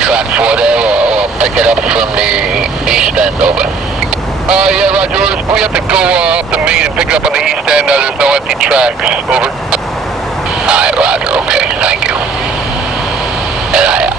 track 4 there, or pick it up from the east end, over? Yeah, Roger, we have to go up the main and pick it up on the east end. There's no empty tracks, over. Alright, Roger, okay, thank you. And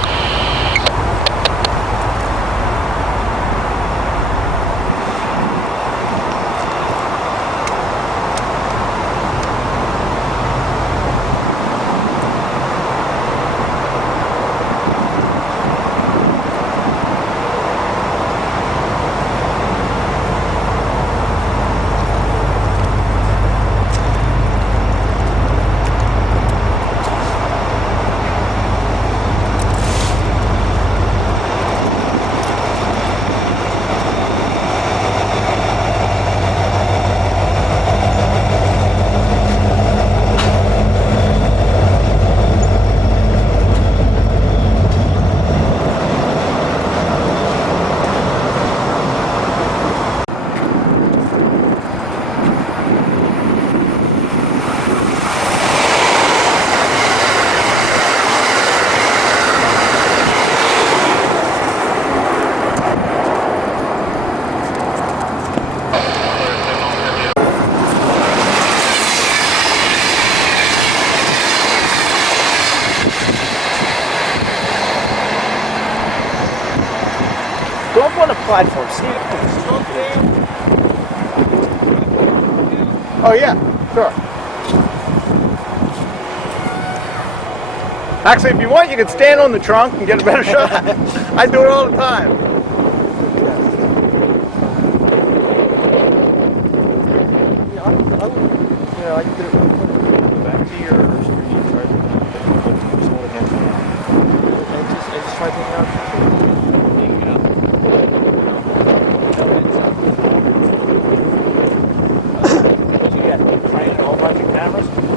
Go up on the platform, see? Oh yeah, sure. Actually, if you want, you can stand on the trunk and get a better shot. I do it all the time. Yeah, I can do it back to your screen. Try to just try to take it out.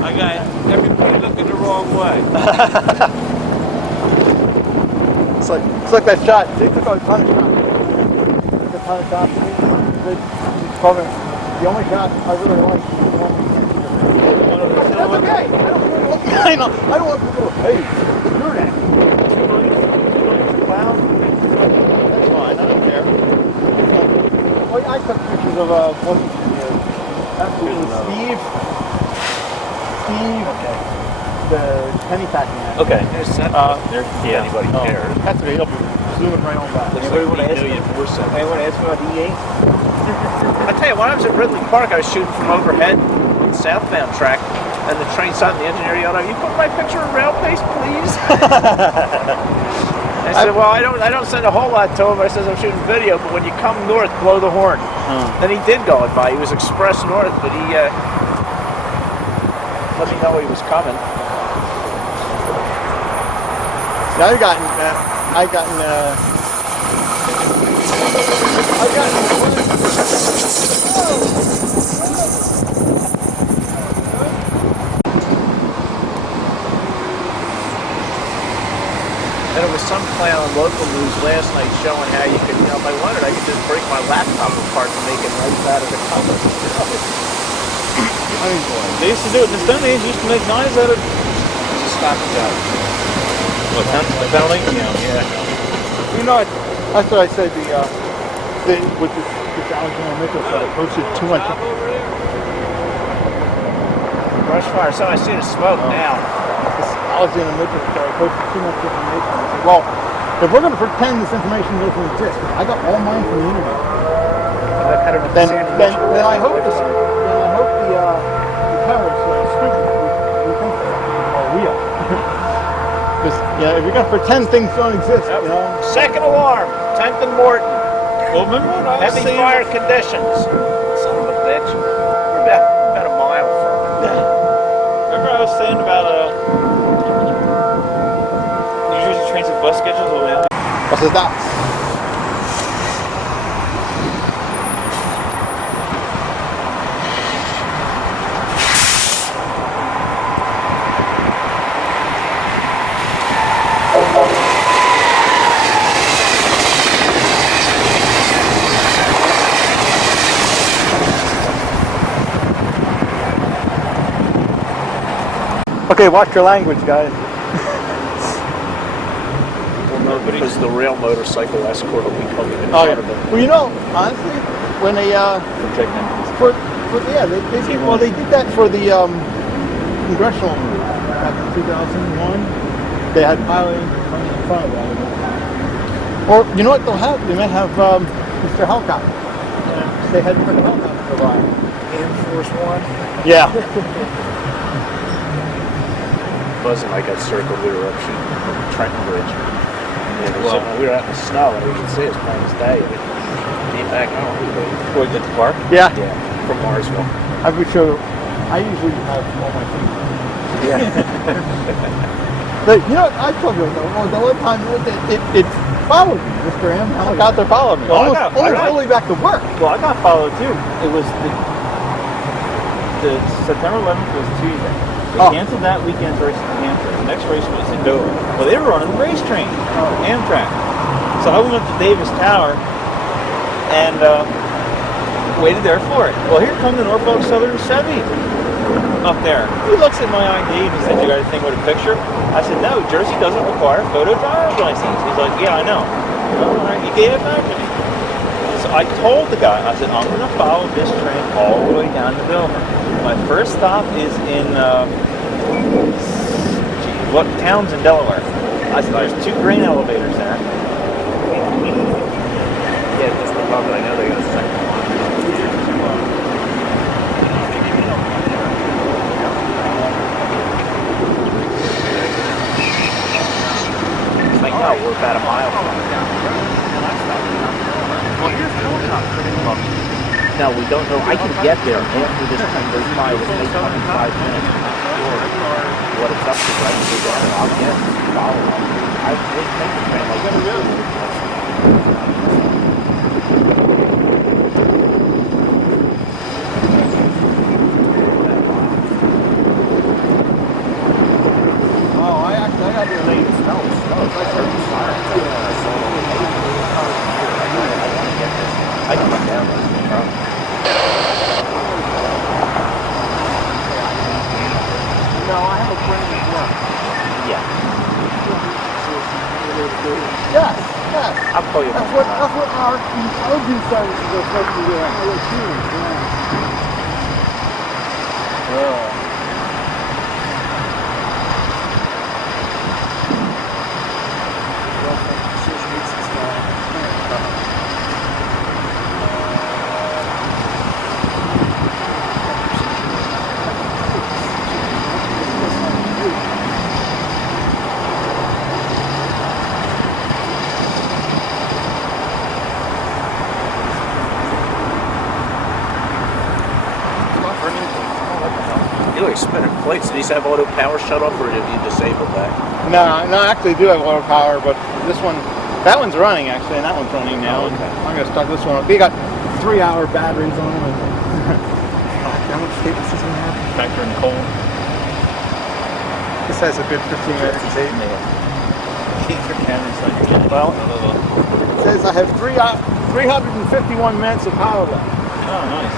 I got everybody looking the wrong way. It's like that shot. See, took a ton of shots. Took a ton of shots. Probably the only shot I really like is the one we can't see. That's okay. I know. I don't want to go, hey, you're that. 2 pounds. That's fine. I don't care. Well, I took pictures of Steve. Okay. The penny packing man. Okay. There's anybody cares. That's okay. He'll be zooming right on back. Anybody want to ask me about the E8? I tell you, when I was at Ridley Park, I was shooting from overhead on the southbound track, and the train stopped, and the engineer yelled out, "You put my picture in rail pace, please." I said, "Well, I don't send a whole lot to him." I says, "I'm shooting video, but when you come north, blow the horn." Then he did go it by. He was express north, but he let me know he was coming. Now I got And it was some plan on local news last night showing how you could, if I wanted, I could just break my laptop apart and make it right out of the cover. They used to do it in the Stone Age. They used to make knives out of Just stop the job. what, penalty? Yeah. You know, that's what I said. With this Alexander Mitchell stuff, I posted too much. Brush fire. So I see the smoke now. This Alexander Mitchell stuff, I posted too much information. I said, well, if we're going to pretend this information doesn't exist, I got all mine from the internet. Then I hope the terrorists we think are real. Because if you're going to pretend things don't exist, Yep. Second alarm, 10th and Morton. Well, remember when I was Heavy saying... fire conditions. Son of a bitch. We're about a mile from it. Remember I was saying about New Jersey Transit bus schedules? What is that? Okay, watch your language, guys. People know because the rail motorcycle escort will be coming in Oh front yeah. of them. Well, you know, honestly, when they they did that for the congressional move back in 2001. They had piloting coming in front of that. Or you know what they'll have? They might have Mr. Helicopter. They had Mr. Helicopter for a while. Air Force One. Yeah. Wasn't like a circle. We were up shooting from the Trenton Bridge. We were out in the snow, and we could see it as plain as day. We came back home. Wait, at the park? Yeah. Yeah, from Morrisville. I would show. I usually have all my things. Yeah. But you know, I told you the one time it followed me. Mr. M Helicopter followed me. Well, almost all the way back to work. Well, I got followed too. It was the September 11th was Tuesday. They canceled that weekend's race at Hampton. The next race was in Dover. Well, they were running the race train, Amtrak. So I went up to Davis Tower and waited there for it. Well, here comes the Norfolk Southern Chevy up there. He looks at my ID and he said, "You got anything with a picture?" I said, "No, Jersey doesn't require a photo driver's license." He's like, "Yeah, I know." All right, he gave it back to me. So I told the guy, I said, "I'm going to follow this train all the way down to Dover. My first stop is in what town's in Delaware?" I said, "There's 2 grain elevators there." Yeah, just above it. I know they got a second one. It's like, no, we're about a mile from it. Well, here's no, we don't know. I can get there after this train goes by. It may come in 5 minutes. I'm not sure what it's up to, but I can go down there. I'll get it. Follow up. I did take the train. Like, I got the late snow. I can run down there. No, I have a brand new one. Yeah. Yes. I'll call you. That's what our Ogun services are supposed to be doing. You like spinning plates. Do these have auto power shut off, or have you disabled that? No, I actually do have auto power, but that one's running actually, and that one's running now. Oh, okay. I'm gonna start this one up. They got 3-hour batteries on them. How much tape does this one have? Factor in cold. This has a good 15 minutes of tape. Well, it says I have 351 minutes of power left. Oh, nice.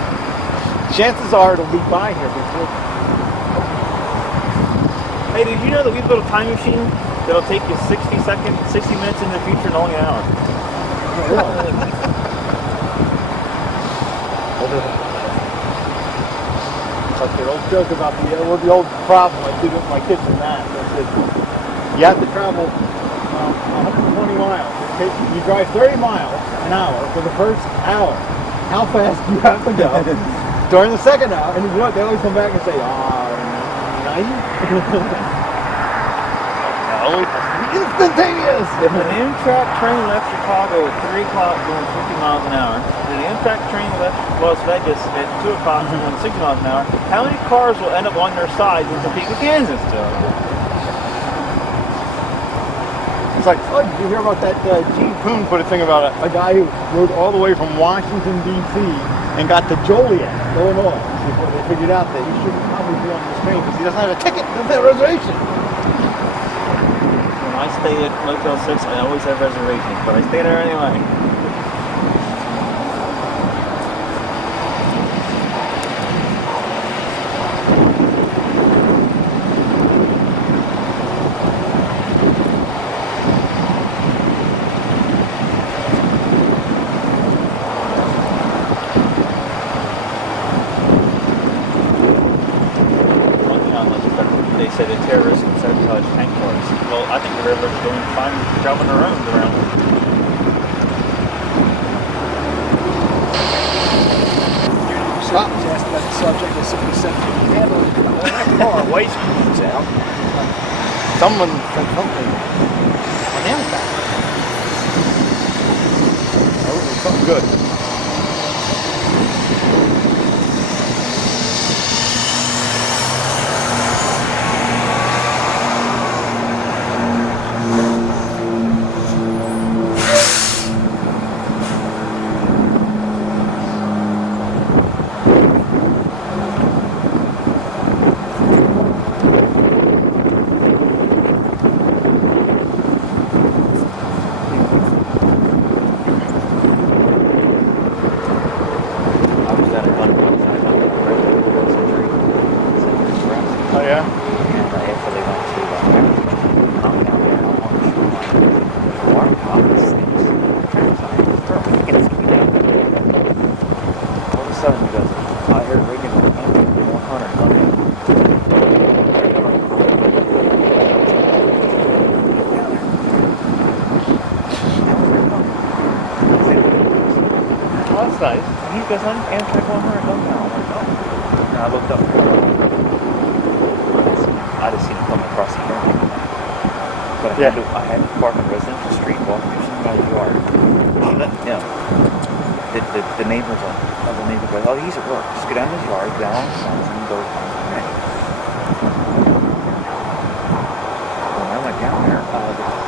Chances are it'll be by here before. Hey, did you know that we built a time machine that'll take you 60 minutes into the future and only an hour? It's like the old joke about the old problem I did with my kids in math. I said, you have to travel 120 miles. You drive 30 miles an hour for the first hour. How fast do you have to go during the second hour? And you know what? They always come back and say, 90? No, instantaneous! If an Amtrak train left Chicago at 3 o'clock going 50 miles an hour, and an Amtrak train left Las Vegas at 2 o'clock going 60 miles an hour, how many cars will end up on their sides in Topeka, Kansas still? It's like, oh, did you hear about that? Gene Poon put a thing about a guy who rode all the way from Washington, D.C. and got to Joliet, Illinois, before they figured out that he shouldn't probably be on this train because he doesn't have a ticket, doesn't have a reservation. When I stay at Motel 6, I always have reservations, but I stay there anyway. Well, I think the railroad's going to find driving their own around. Stop. Was asked about the subject. They simply said, "Handle it. Our waste comes out." Someone said something on Amtrak. That was something good. Oh yeah? And after they went to compound there on the shoreline, the water tops, things, trackside, it's going down there. All of a sudden, he goes, I heard Reagan 100 coming. Oh, that's nice. And he goes, I'm Amtrak 100 coming now. I'm like, oh. And I looked up. I just seen him coming across the yard. But I had to park on residential street, walk through somebody's yard. Yeah. The neighbors of the neighbor goes, oh, he's at work. Just go down his yard, down on the signs, and go find the man. When I went down there, the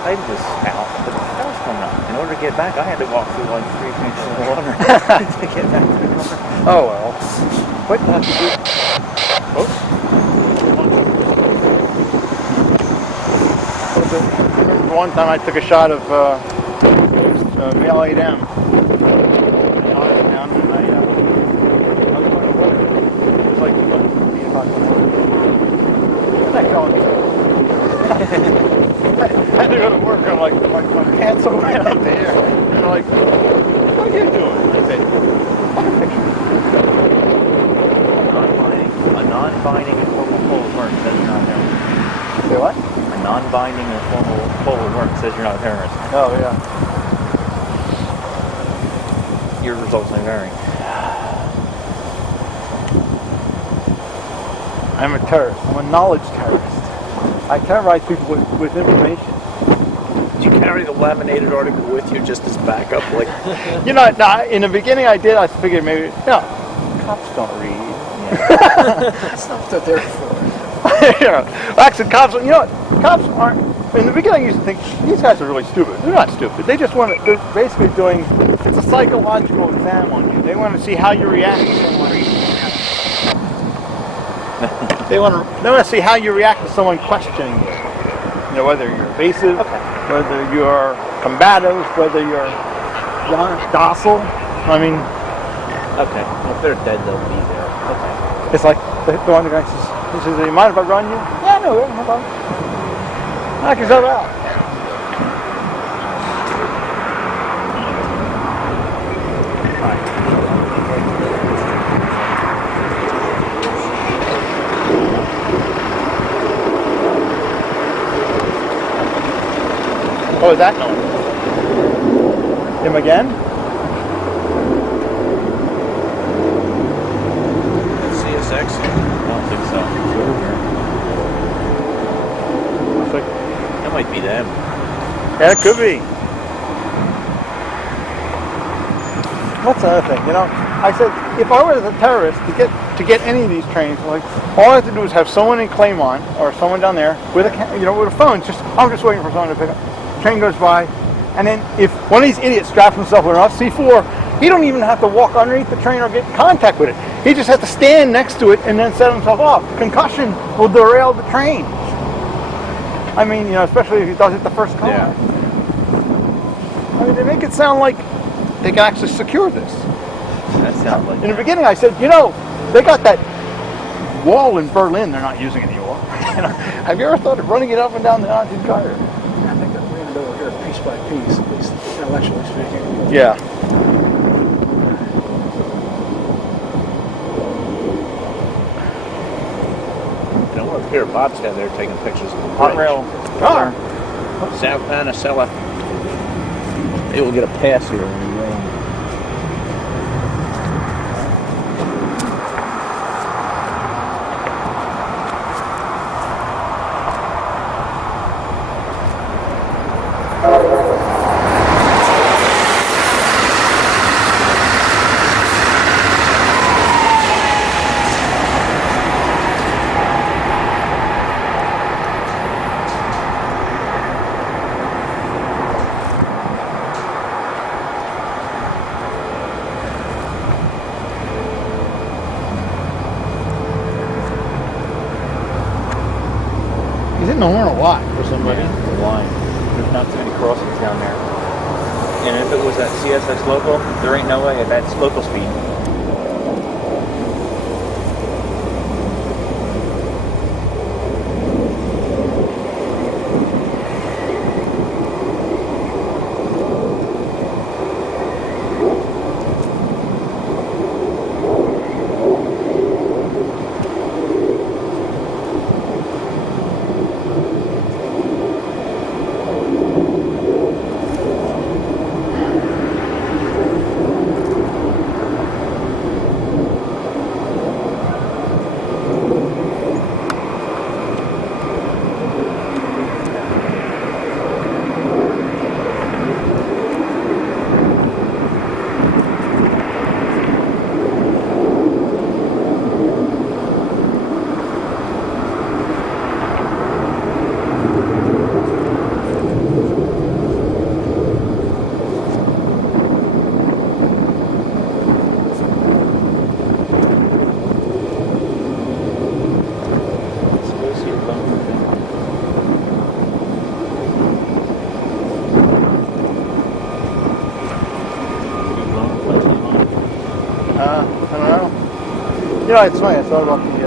light was out, but the power was coming up. In order to get back, I had to walk through like 3 inches of water to get back to the car. Oh well. What did you do? Oops. I remember one time I took a shot of Mail 8M. And I was down and I was going to work. It was like 8 o'clock in the morning. And I fell into I had to go to work. I'm like, my pants all went up the air. And they're like, what are you doing? I said, fucking picture. A non-binding and formal poll of work says you're not a terrorist. Say what? A non-binding or formal poll of work says you're not a terrorist. Oh, yeah. Your results may vary. I'm a terrorist. I'm a knowledge terrorist. I terrorize people with information. Did you carry the laminated article with you just as backup? Like, You know, now, in the beginning I did. I figured maybe, cops don't read. that's not what they're for. You know, actually, cops aren't. In the beginning, I used to think these guys are really stupid. They're not stupid. They just want to. They're basically doing. It's a psychological exam on you. They want to see how you react to someone. They want to see how you react to someone questioning you. You know, whether you're evasive, whether you're combative, whether you're docile. I mean, Okay. Well, if they're dead, they'll be there. Okay. it's like the one guy says, "He says, do you mind if I run you?" Yeah, no problem. Knock yourself out. Oh, is that noise? Him again? CSX? I don't think so. It's like, That might be them. yeah, it could be. What's the other thing? You know, I said if I was a terrorist to get any of these trains, like all I have to do is have someone in Claymont or someone down there with a phone. I'm just waiting for someone to pick up. Train goes by, and then if one of these idiots straps himself with an C4, he don't even have to walk underneath the train or get in contact with it. He just has to stand next to it and then set himself off. Concussion will derail the train. I mean, you know, especially if he does it the first car. Yeah. I mean, they make it sound like they can actually secure this. That sounds like In the beginning, I said, you know, they got that wall in Berlin they're not using anymore. Have you ever thought of running it up and down the Nazi car? I think that ran it over here piece by piece, at least intellectually speaking. Yeah. Don't want to Here, Bob's down there taking pictures of the Hot bridge. rail. Ah! South Anacella. Maybe we'll get a pass here when we rain. He's in the horn a lot. For somebody, the line. There's not too many crossings down there. And if it was at CSX local, there ain't no way at that local speed. You know, it's funny. I thought about the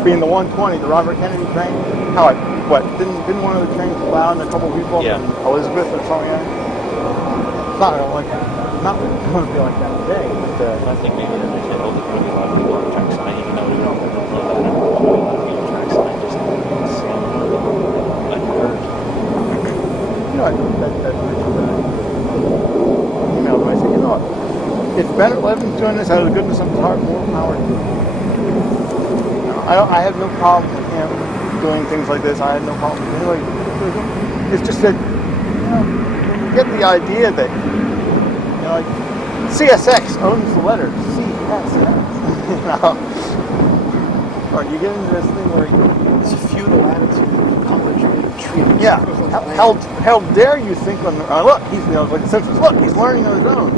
being the 120, the Robert Kennedy train. How didn't one of the trains plow and a couple people in Elizabeth or something? It's not going to be like that today. But, I think maybe there's a lot of people on the track side, even though we don't know about it. A lot of people on the track side just seem unheard. You know, that email him. I said, you know what? If Bennett Levin's doing this out of the goodness of his heart, more power to him. I have no problem with him doing things like this. I have no problem with anybody. It's just that, you know, you get the idea that, you know, like, CSX owns the letter CSX. You know? Or you get into this thing where It's a feudal attitude of college treaty. yeah, how dare you think on look, he's, you know, like the Simpsons, look, he's learning on his own.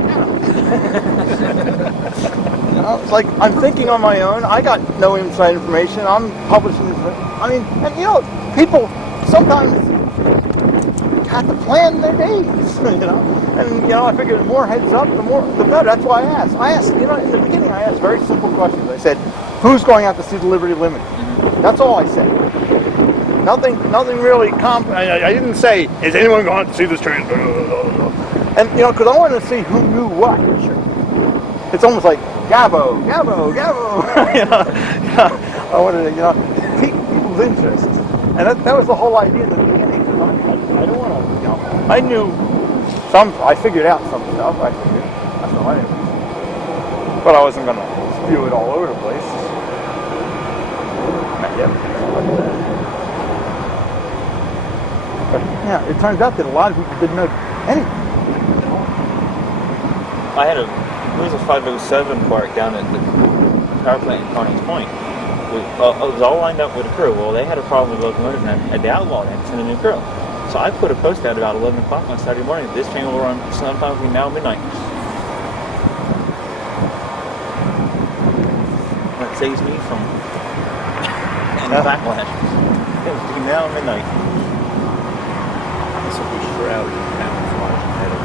You know, it's like I'm thinking on my own. I got no inside information. I'm publishing this. I mean, and you know, people sometimes have to plan their days. You know, and you know, I figured the more heads up, the better. That's why I asked. You know, in the beginning, I asked very simple questions. I said, "Who's going out to see the Liberty Limited?" That's all I said. Nothing really I didn't say, "Is anyone going out to see this train?" And you know, because I wanted to see who knew what. Sure. It's almost like Gabbo. You know, I wanted to, you know, pique people's interest, and that was the whole idea in the beginning. I don't want to, you know, I knew I figured out some stuff. That's all I knew, but I wasn't going to spew it all over the place. Not yet. But yeah, it turns out that a lot of people didn't know anything. There was a 507 park down at the power plant in Carney's Point. It was all lined up with a crew. Well, they had a problem with locomotives and had to outlaw it and send a new crew. So I put a post out about 11 o'clock on Saturday morning that this train will run sometime between now and midnight. That saves me from any backlash. It was between now and midnight. This will be shrouded in camouflage metal.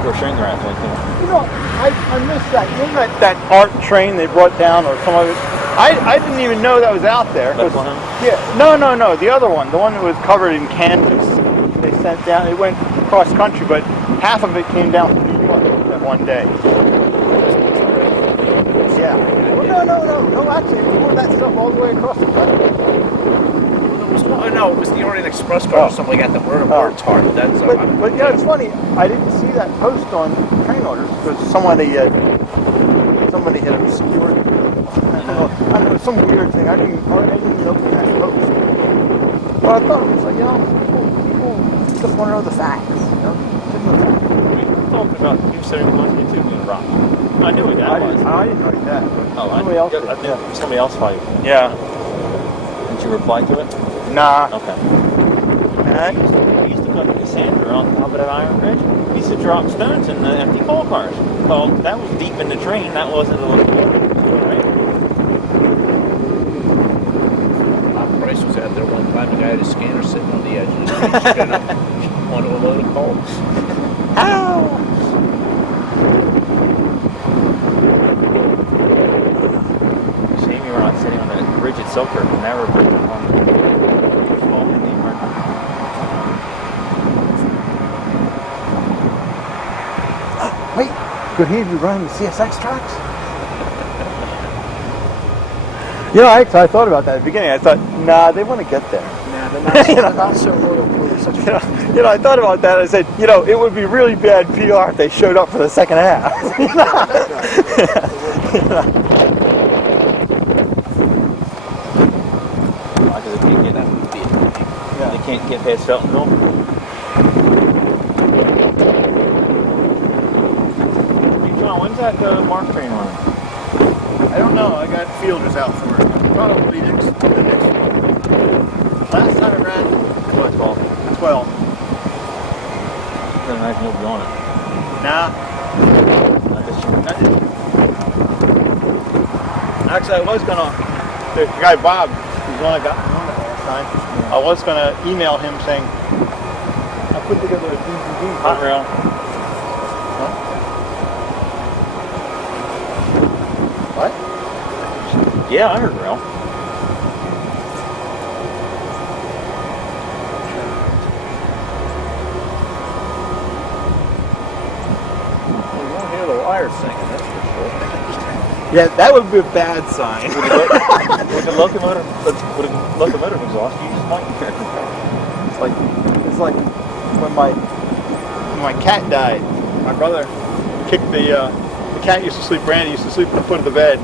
Or shrink wrap like that. You know, I missed that. You know that art train they brought down, or some of it? I didn't even know that was out there. Bethlehem? Yeah. No. The other one. The one that was covered in canvas. They sent down. It went cross country, but half of it came down to New York that one day. Yeah. Well, no, actually, we poured that stuff all the way across the country. No, it was the Orient Express card or something like that. The word tart. That's. But yeah, it's funny. I didn't see that post on train orders because somebody had obscured. I don't know, some weird thing. I didn't even open that post. But I thought it was like, people just want to know the facts. We talked about you said it was YouTube being rock. I knew what that was. I didn't write that. Somebody else did. I think somebody else probably. Yeah. Did you reply to it? Nah. Okay. We used to go to Cassandra on top of that iron bridge. We used to drop stones in the empty coal cars. Well, that was deep in the train. That wasn't a little right? Price was out there one time. The guy had his scanner sitting on the edge of the street, straight up onto a load of coal. Ow! Shame you were not sitting on the bridge itself or never bridge on the Wait, could he be running the CSX tracks? I thought about that at the beginning. I thought, nah, they want to get there. Nah, they're not so loyal to such a I thought about that. I said, it would be really bad PR if they showed up for the second half. They can't get past Feltonville. John, when's that Mark train on? I don't know. I got fielders out for it. Probably the next week. Last time I ran, 12. I imagine you'll be on it. Nah. Actually, I was gonna. The guy Bob, who's the one that got me on it last time. I was gonna email him saying I put together a DVD. Hot rail. What? Yeah, I heard rail. Well, you won't hear the wires singing, that's for sure. Yeah, that would be a bad sign. With a locomotive exhaust, you just might hear it. It's like when my cat died. My brother kicked the cat used to sleep. Randy used to sleep at the foot of the bed,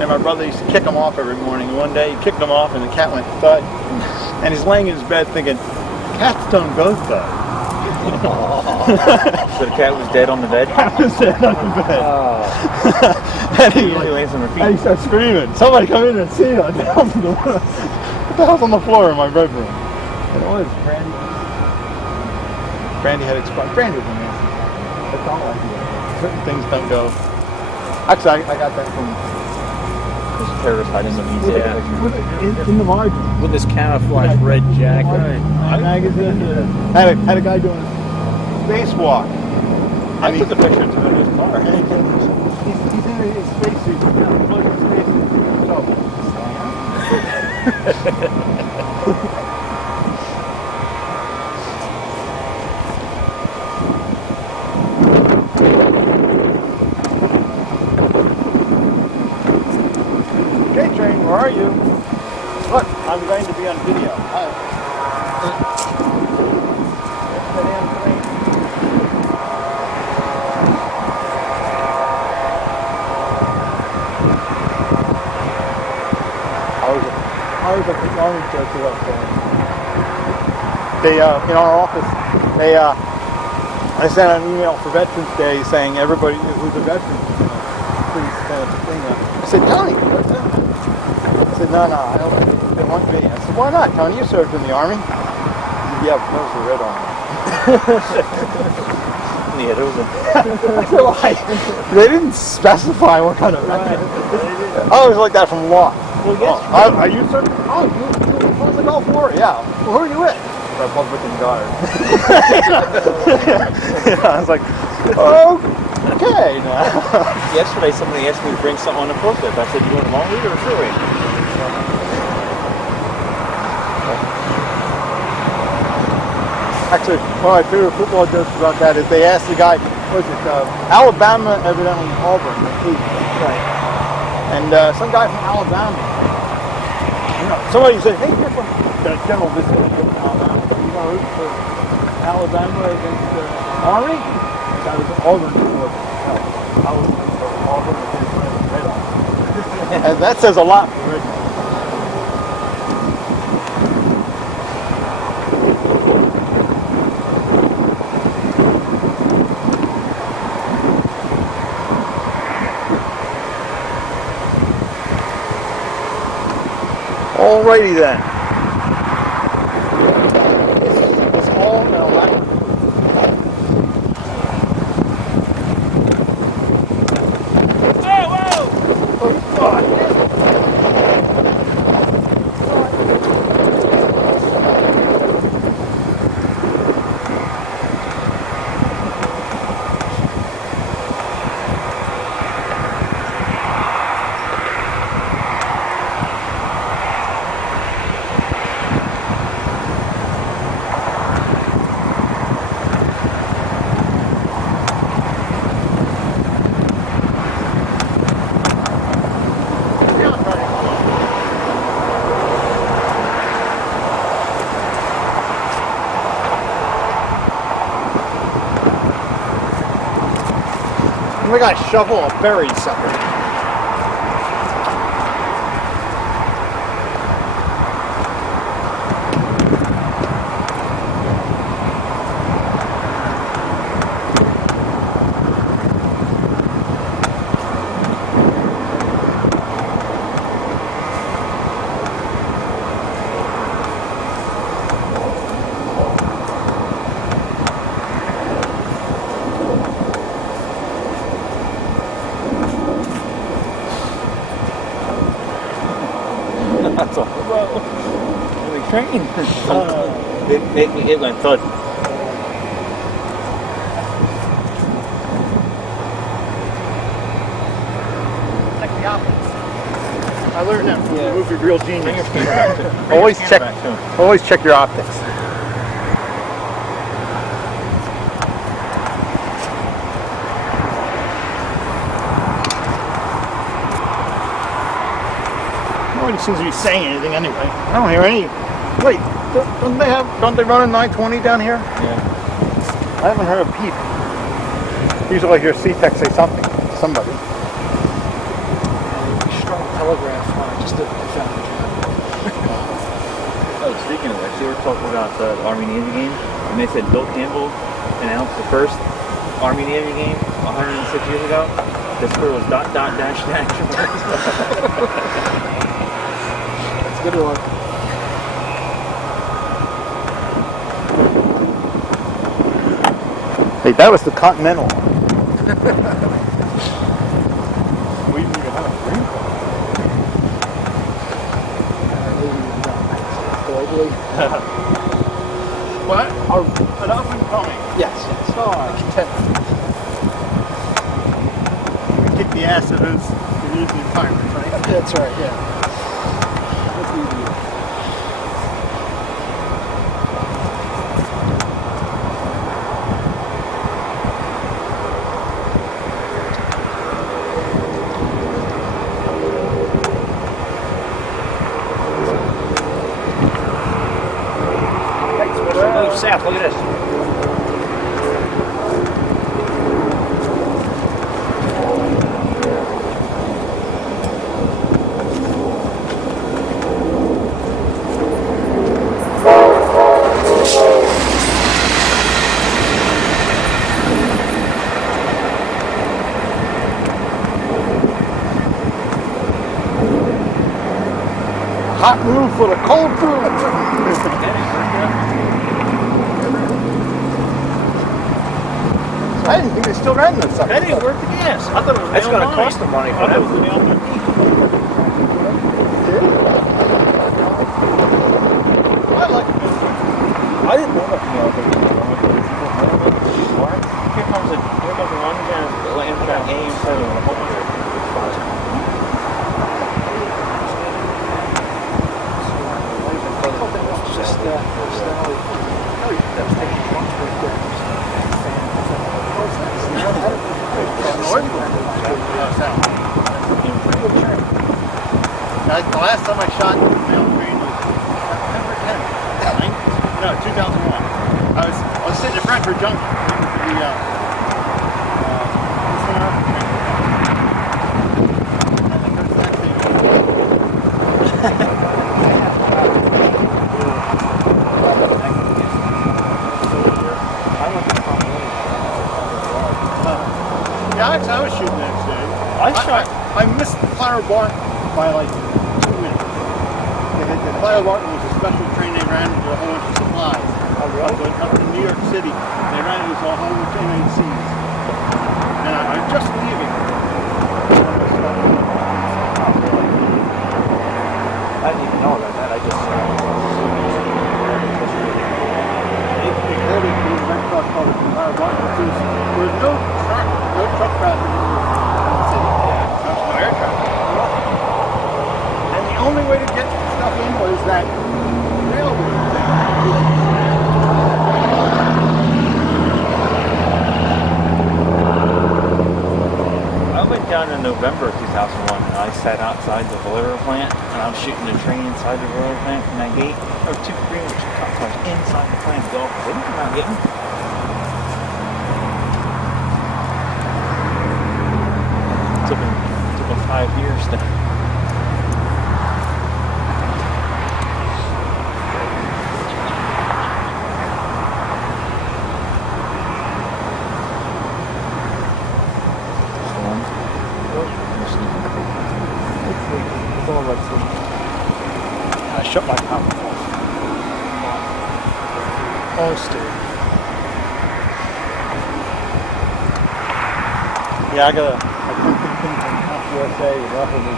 and my brother used to kick him off every morning. And one day he kicked him off, and the cat went thud. And he's laying in his bed thinking, cats don't go thud. So the cat was dead on the bed? Cat was dead on the bed. And he lays on her feet. And he starts screaming, somebody come in and see it. What the hell's on the floor in my bedroom? And it was Brandy. Brandy had expired. Brandy was amazing. That's all I do. Certain things don't go. Actually, I got that from... There's a terrorist hiding in the museum. In the margin. With this camouflage red jacket. Magazine. Had a guy doing a spacewalk. I took a picture of his car. He's in his spacesuit. Okay, train, where are you? Look, I'm going to be on video. I was at the Army Church up there. They, in our office, I sent out an email for Veterans Day saying everybody who's a veteran, please kind of thing. I said, Tony, what's that? I said, no, I don't, they want me. I said, why not, Tony? You served in the Army. He said, yeah, but those were Red Army. Yeah, there was a... I said, why? They didn't specify what kind of veteran. I always like that from law. Well, yes. Are you serving? Oh, you on the Gulf War? Yeah. Well, who are you with? Republican Guard. I was like, okay. Yesterday, somebody asked me to bring something on the forklift. I said, you want a long read or a short read? Actually, one of my favorite football jokes about that is they asked the guy, was it Alabama, evidently Auburn, right? And some guy from Alabama, you know, somebody said, hey, you're from the general vicinity of Alabama. You want to root for Alabama against Army? I was in Auburn before. No, I was rooting for Auburn against Red Army. And that says a lot for Red Army. Alrighty then. It's all an elaborate. Oh, God. We got to shovel a buried sucker. That's all. The train. It went thud. Check the optics. I learned that from the movie Real Genius. Always check your optics. Nobody seems to be saying anything anyway. I don't hear any. Wait, don't they run a 920 down here? Yeah. I haven't heard a peep. Usually I hear C-Tech say something to somebody. Strong telegraph line, just to found the job. Oh, speaking of which, they were talking about the Army-Navy game, and they said Bill Campbell announced the first Army-Navy game 106 years ago. The score was ... Good one. Hey, that was the Continental one. We didn't even have a green card. Globally. What? An up and coming. Yes. We kick the ass of his retirement, right? That's right, yeah. Move south, look at this. Hot move for the cold food. I didn't think they still ran that sucker. That didn't work the gas. I thought it was That's going to cost them money for I thought it them. was going to be on their feet. I like it. I didn't know that. Here comes a run down the Amtrak and A7 with a whole bunch of spots. Just North? The last time I shot the mail train was September 10th, 2001. I was sitting at Brentford Junction. It was I was shooting the next day. I missed Clara Barton by like 2 minutes. The Clara Barton was a special train they ran with a whole bunch of supplies. Up to New York City. They ran it with a whole bunch of NECs. And I was just leaving. I didn't even know about that. I just They heard it being red cross called the Clara Barton because there was no truck traffic in the city. There was no air traffic. And the only way to get stuff in was that railroad thing. I went down in November of 2001 and I sat outside the boiler plant and I was shooting a train inside the boiler plant from that gate. There were 2 Greenwich cop cars inside the plant. They didn't come out and get me. Took them 5 years to. I shut my mouth. Oh, Steve. Yeah, I come from USA with offered me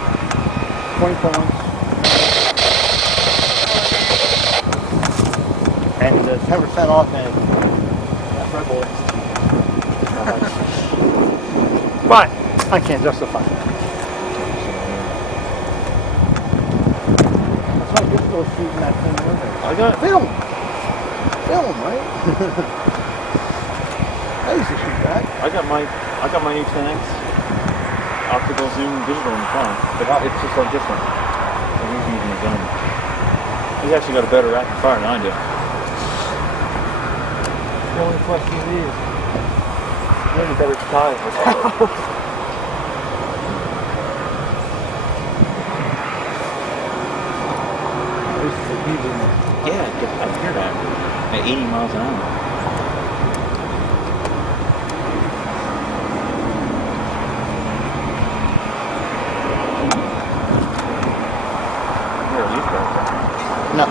24 months. And 10% off and Red Bull. But I can't justify it. That's why I just go shooting that thing with it. I got Film, right? I used to shoot that. I got my new 10X optical zoom digital in the front, but it's just like different. I'm using a gun. He's actually got a better rapid fire than I do. The only question is, You have a better time. Yeah, I hear that. At 80 miles an hour. You're a leaf blower. no.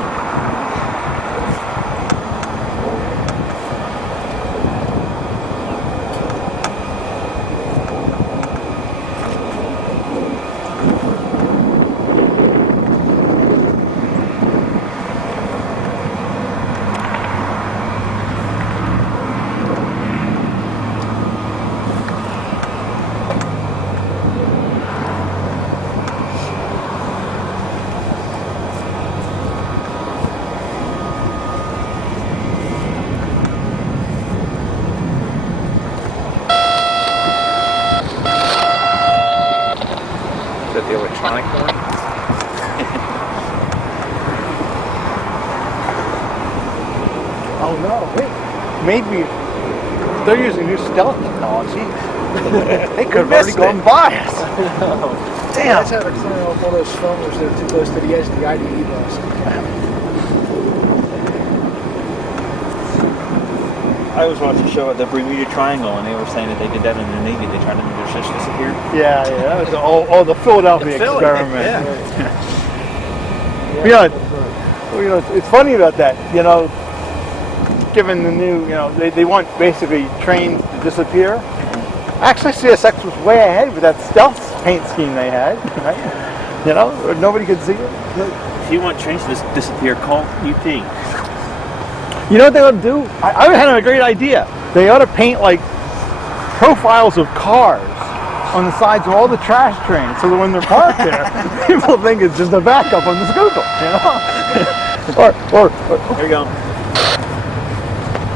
Is that the electronic one? Oh no, wait. Maybe they're using new stealth technology. They could have already gone by us. Damn. That's how they're clearing off all those foamers that are too close to the edge of the IDE bus. I was watching a show at the Bermuda Triangle, and they were saying that they did that in the Navy. They tried to make their ships disappear. Yeah, that was the Philadelphia experiment. Yeah. Well, it's funny about that. Given the new, they want basically trains to disappear. Actually, CSX was way ahead with that stealth paint scheme they had. Right? Nobody could see it. If you want trains to disappear, call UP. You know what they ought to do? I had a great idea. They ought to paint like profiles of cars on the sides of all the trash trains, so that when they're parked there, people think it's just a backup on the Schuylkill, or There you go.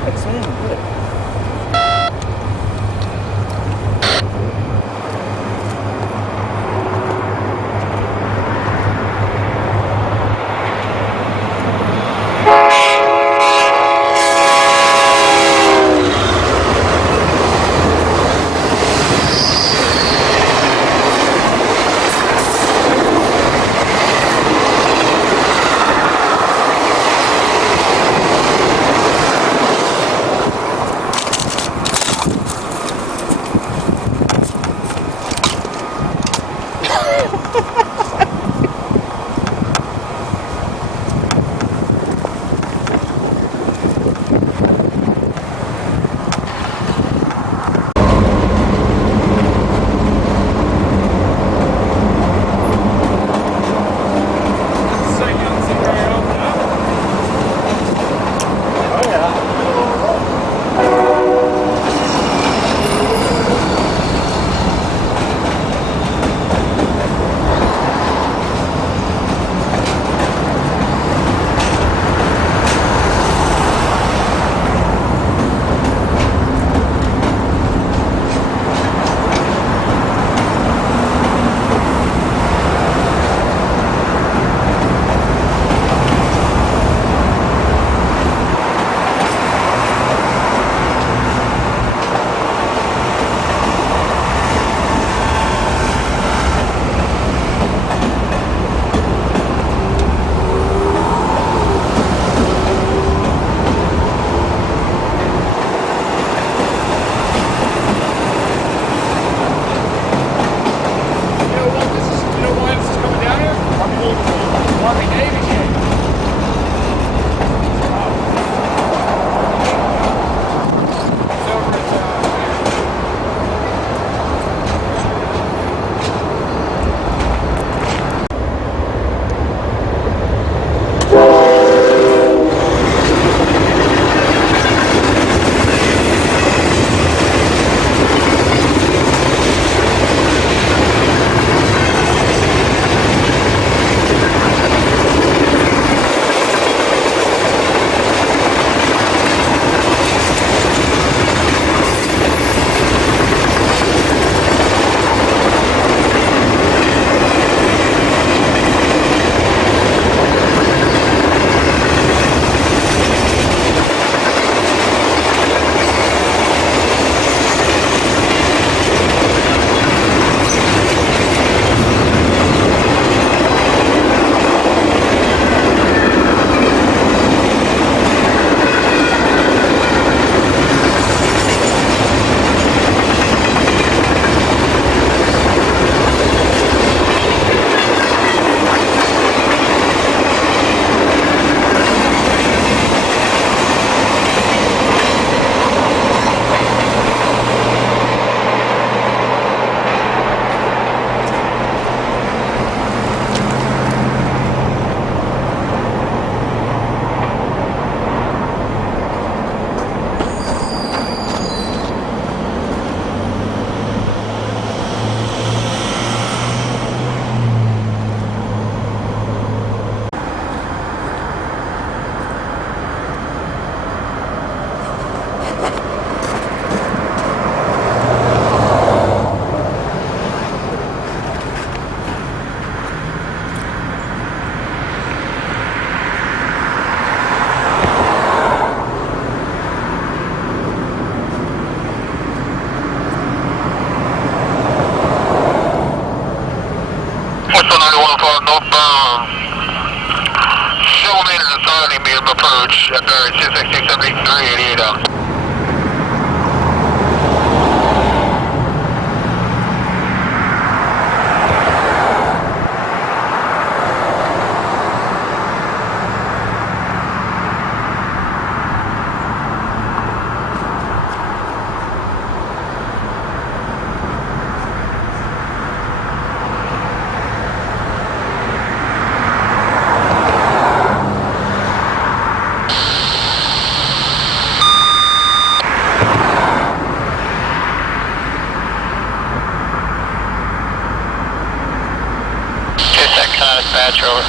that's sounding good. approach, CSX 273, 88 out. Dispatch, over.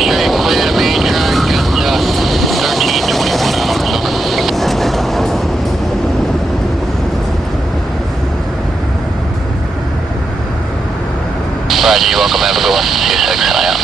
Straight clear to main track at 13:21 hours, over. Roger, you're welcome, have a good one. CSX, I out.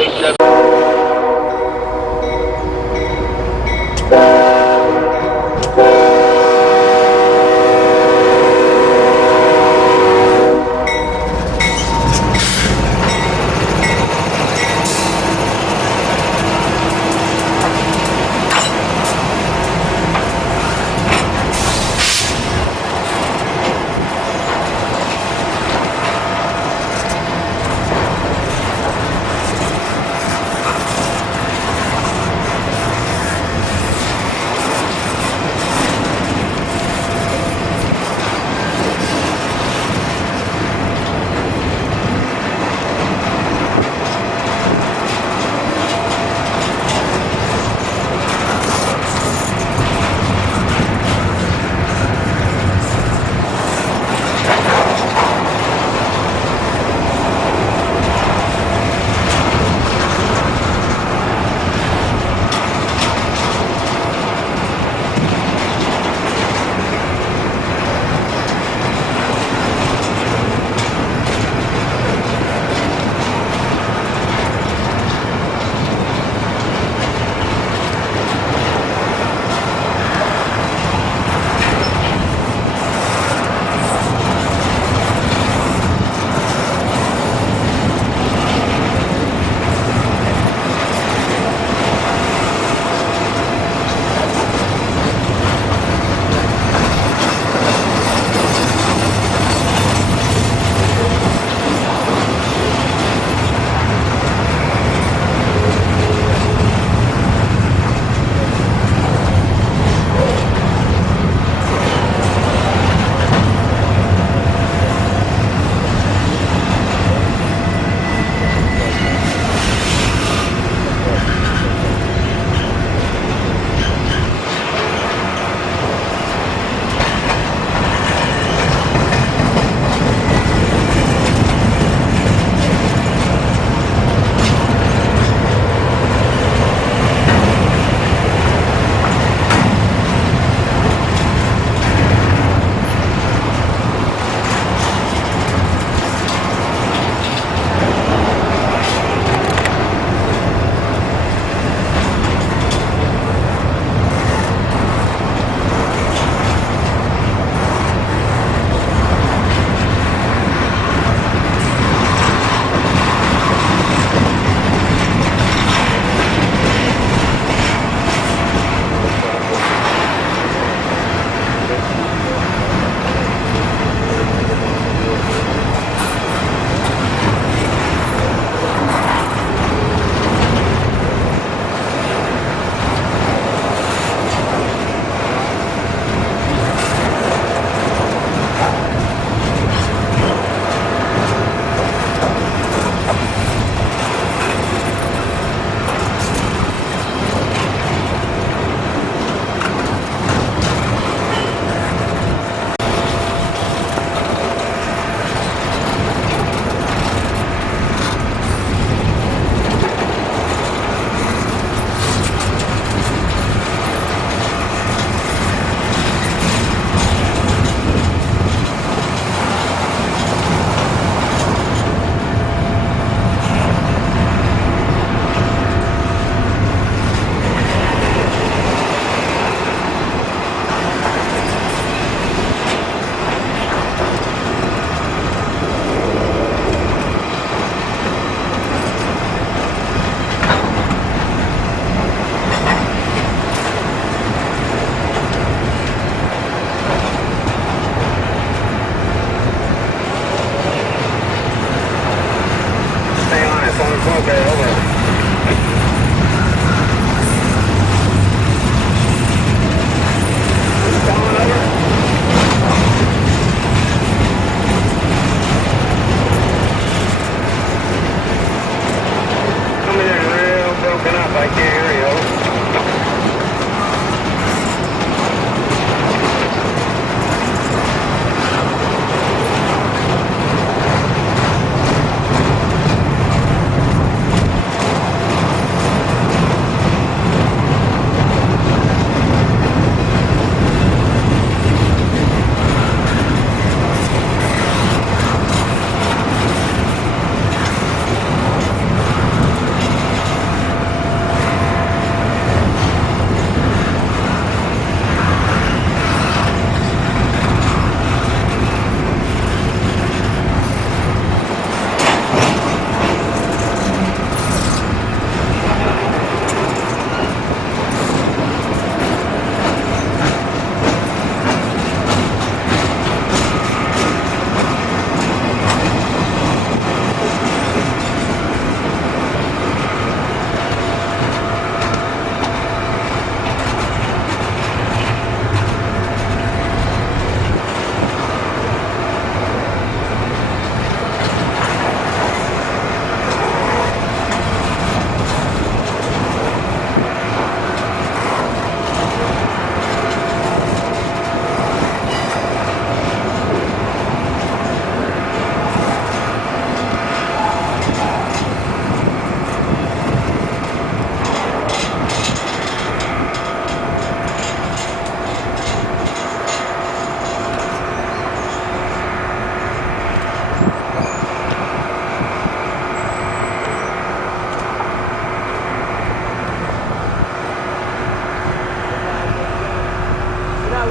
E8.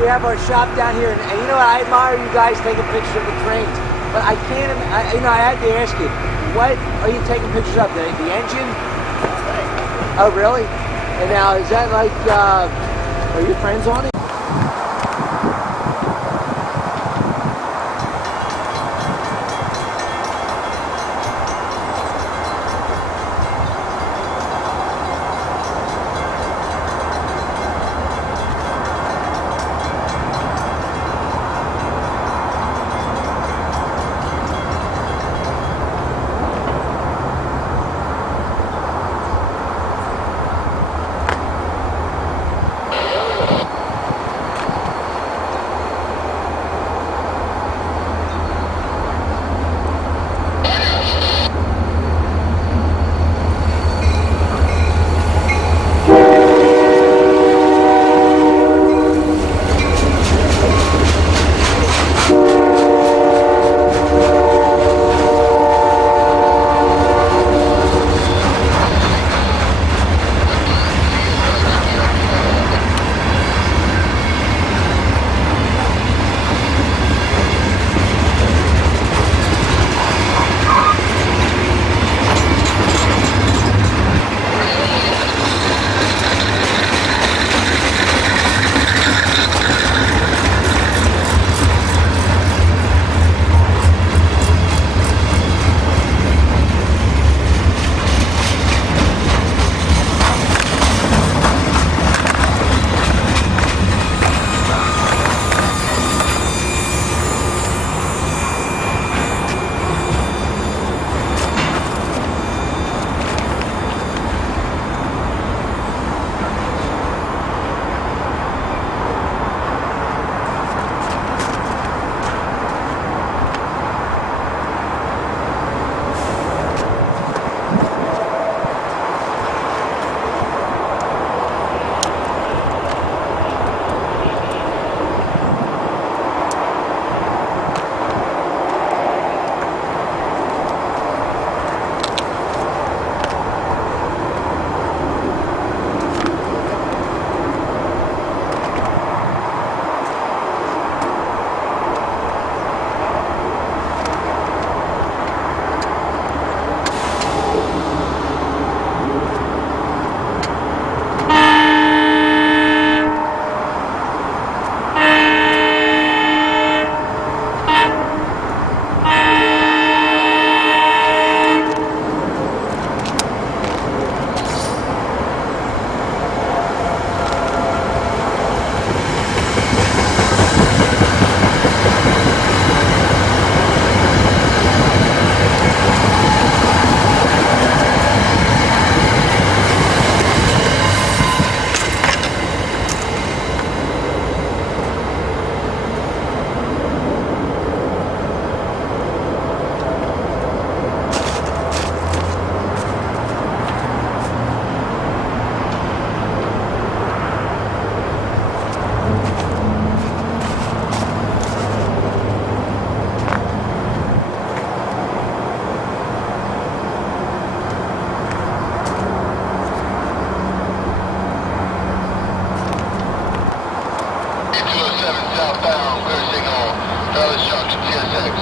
have our shop down here, and you know what? I admire you guys taking pictures of the trains, but I can't. I had to ask you, what are you taking pictures of? The engine? Oh, really? And now is that like? Are your friends on it? Southbound, clear signal, Fairless Junction, CSX,